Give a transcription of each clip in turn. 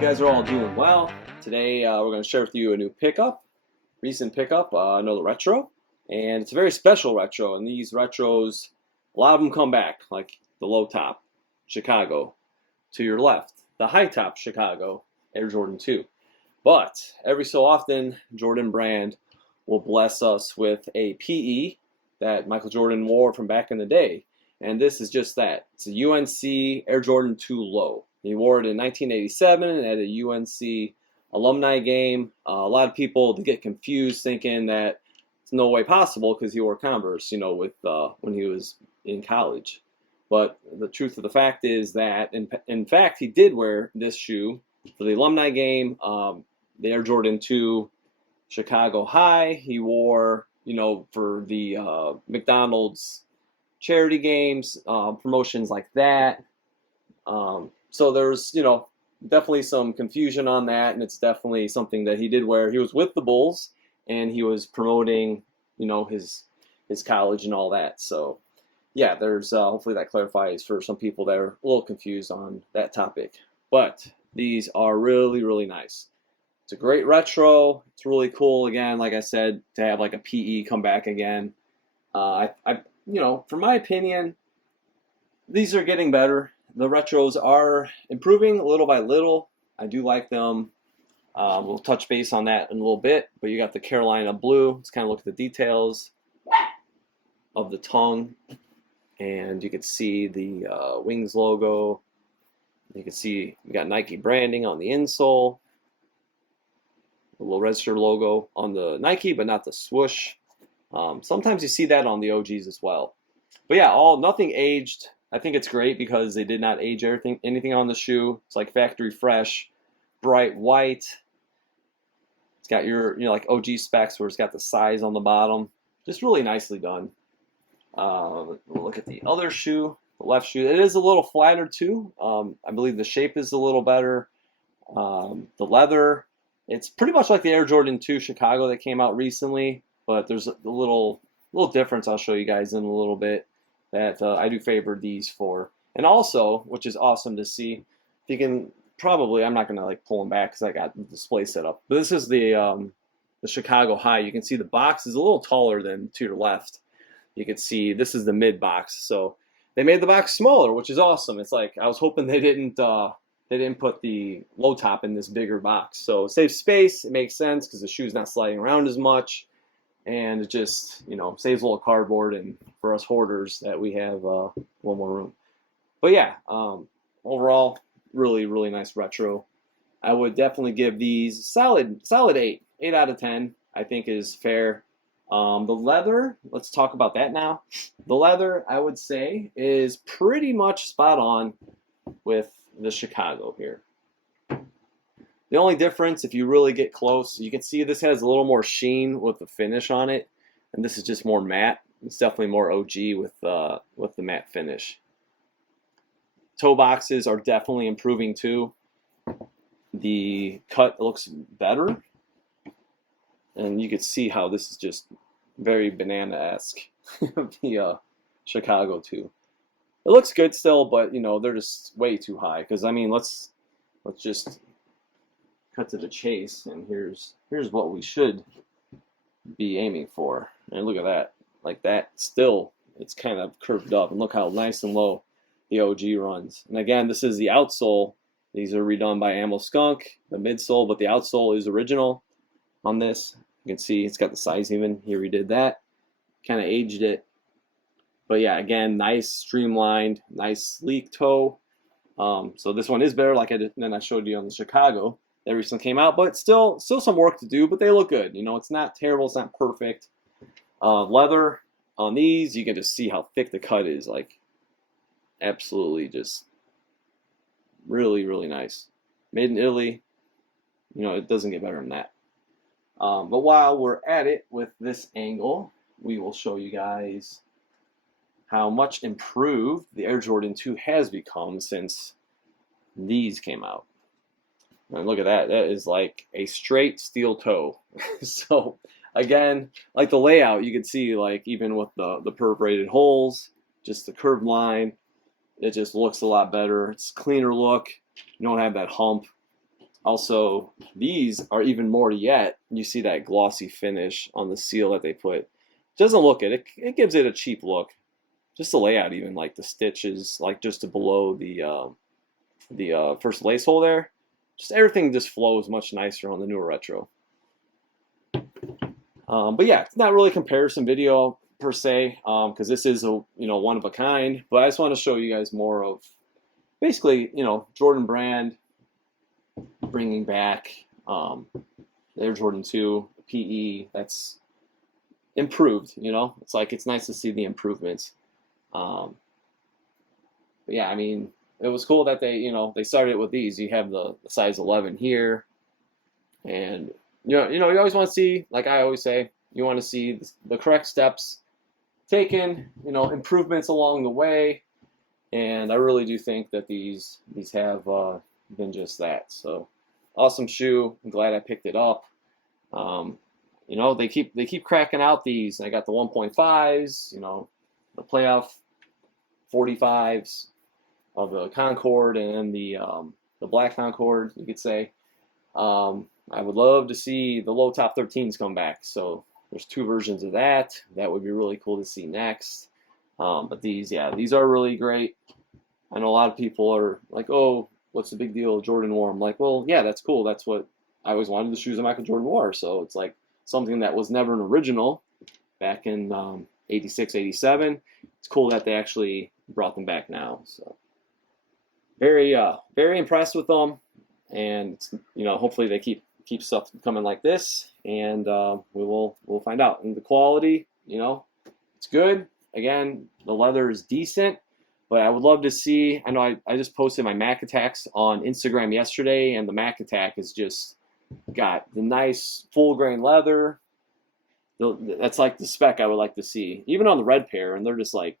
You guys are all doing well. Today we're going to share with you a new pickup, recent pickup, another retro, and it's a very special retro. And these retros, a lot of them come back, like the low top Chicago. To your left, the high top Chicago Air Jordan 2. But every so often, Jordan Brand will bless us with a PE that Michael Jordan wore from back in the day. And this is just that. It's a UNC Air Jordan 2 Low. He wore it in 1987 at a UNC Alumni game. A lot of people get confused thinking that it's no way possible because he wore Converse, with when he was in college. But the truth of the fact is that, in fact, he did wear this shoe for the alumni game, the Air Jordan 2 Chicago High. He wore, for the McDonald's charity games, promotions like that. So there's, definitely some confusion on that, and it's definitely something that he did wear. He was with the Bulls, and he was promoting, his college and all that. So, yeah, there's hopefully that clarifies for some people that are a little confused on that topic. But these are really, really nice. It's a great retro. It's really cool, again, like I said, to have like a PE come back again. From my opinion, these are getting better. The retros are improving little by little. I do like them. We'll touch base on that in a little bit. But you got the Carolina blue. Let's kind of look at the details of the tongue. And you can see the Wings logo. You can see we got Nike branding on the insole. A little register logo on the Nike, but not the swoosh. Sometimes you see that on the OGs as well. But yeah, nothing aged. I think it's great because they did not age anything on the shoe. It's like factory fresh, bright white. It's got your, like OG specs where it's got the size on the bottom. Just really nicely done. We'll look at the other shoe, the left shoe. It is a little flatter too. I believe the shape is a little better. The leather, it's pretty much like the Air Jordan 2 Chicago that came out recently, but there's a little difference I'll show you guys in a little bit that I do favor these for. And also, which is awesome to see, you can probably, I'm not going to pull them back because I got the display set up. But this is the Chicago High. You can see the box is a little taller than to your left. You can see this is the mid box. So they made the box smaller, which is awesome. It's like I was hoping they didn't put the low top in this bigger box. So it saves space. It makes sense because the shoe's not sliding around as much. And it just, saves a little cardboard, and for us hoarders that we have one more room. But yeah, overall, really, really nice retro. I would definitely give these solid 8 out of 10. I think is fair. The leather, let's talk about that now. The leather, I would say, is pretty much spot on with the Chicago here. The only difference, if you really get close, you can see this has a little more sheen with the finish on it, and this is just more matte. It's definitely more OG with the matte finish. Toe boxes are definitely improving too. The cut looks better, and you can see how this is just very banana-esque. The Chicago too. It looks good still, but they're just way too high. Because let's just cut to the chase, and here's what we should be aiming for. And look at that, like that. Still, it's kind of curved up, and look how nice and low the OG runs. And again, this is the outsole. These are redone by Ammo Skunk, the midsole, but the outsole is original on this. You can see it's got the size even. He redid that, kind of aged it. But yeah, again, nice streamlined, nice sleek toe. So this one is better, like I showed you on the Chicago that recently came out, but still some work to do, but they look good. It's not terrible, it's not perfect. Leather on these, you can just see how thick the cut is, like absolutely just really, really nice. Made in Italy, it doesn't get better than that. But while we're at it with this angle, we will show you guys how much improved the Air Jordan 2 has become since these came out. And look at that. That is like a straight steel toe. So again, like the layout, you can see like even with the perforated holes, just the curved line, it just looks a lot better. It's a cleaner look. You don't have that hump. Also, these are even more yet. You see that glossy finish on the seal that they put. Doesn't look it. It gives it a cheap look. Just the layout, even like the stitches, like just below the first lace hole there. Just everything just flows much nicer on the newer retro. But yeah, it's not really a comparison video per se, because this is a one of a kind. But I just want to show you guys more of basically Jordan Brand bringing back their Jordan 2 PE that's improved. It's like it's nice to see the improvements. But yeah, I mean, it was cool that they started with these. You have the size 11 here, and you always want to see, like I always say, you want to see the correct steps taken, improvements along the way, and I really do think that these have been just that. So awesome shoe. I'm glad I picked it up. They keep cracking out these. I got the 1.5s, the playoff 45s of the Concord and the black Concord, you could say. I would love to see the low top 13s come back. So there's 2 versions of that. That would be really cool to see next. But these are really great. I know a lot of people are like, oh, what's the big deal? Jordan wore. I'm like, well, yeah, that's cool. That's what I always wanted, the shoes that Michael Jordan wore. So it's like something that was never an original back in 86, 87. It's cool that they actually brought them back now. So very impressed with them, and hopefully they keep stuff coming like this, and we'll find out. And the quality, it's good. Again, the leather is decent, but I would love to see. I know I just posted my Mac Attacks on Instagram yesterday, and the Mac Attack has just got the nice full grain leather. That's like the spec I would like to see, even on the red pair, and they're just like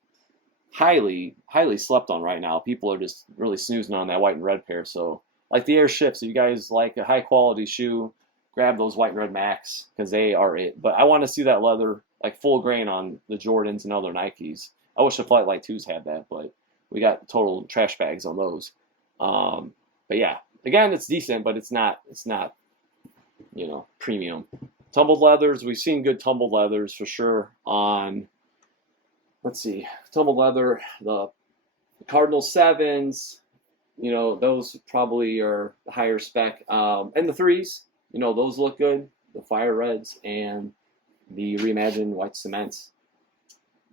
highly slept on right now. People are just really snoozing on that white and red pair. So like the airships, if you guys like a high quality shoe, grab those white and red Macs, because they are it. But I want to see that leather like full grain on the Jordans and other Nikes. I wish the Flightlight 2s had that, but we got total trash bags on those. But yeah, again, it's decent, but it's not premium. Tumbled leathers, we've seen good tumbled leathers for sure on, let's see, tumbled leather, the Cardinal 7s, those probably are the higher spec. And the 3s, those look good, the Fire Reds and the reimagined white cements.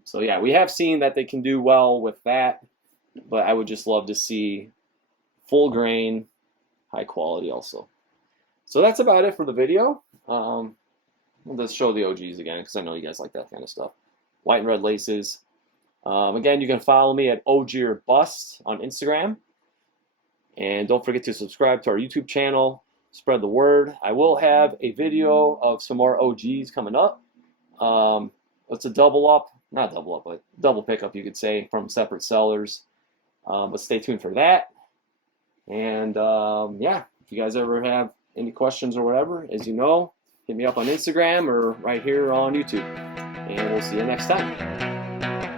So yeah, we have seen that they can do well with that, but I would just love to see full grain, high quality also. So that's about it for the video. Let's show the OGs again, because I know you guys like that kind of stuff. White and red laces. Again, you can follow me at OG or Bust on Instagram. And don't forget to subscribe to our YouTube channel. Spread the word. I will have a video of some more OGs coming up. It's a not double up, but double pickup, you could say, from separate sellers. But stay tuned for that. And yeah, if you guys ever have any questions or whatever, as you know, hit me up on Instagram or right here on YouTube. And we'll see you next time.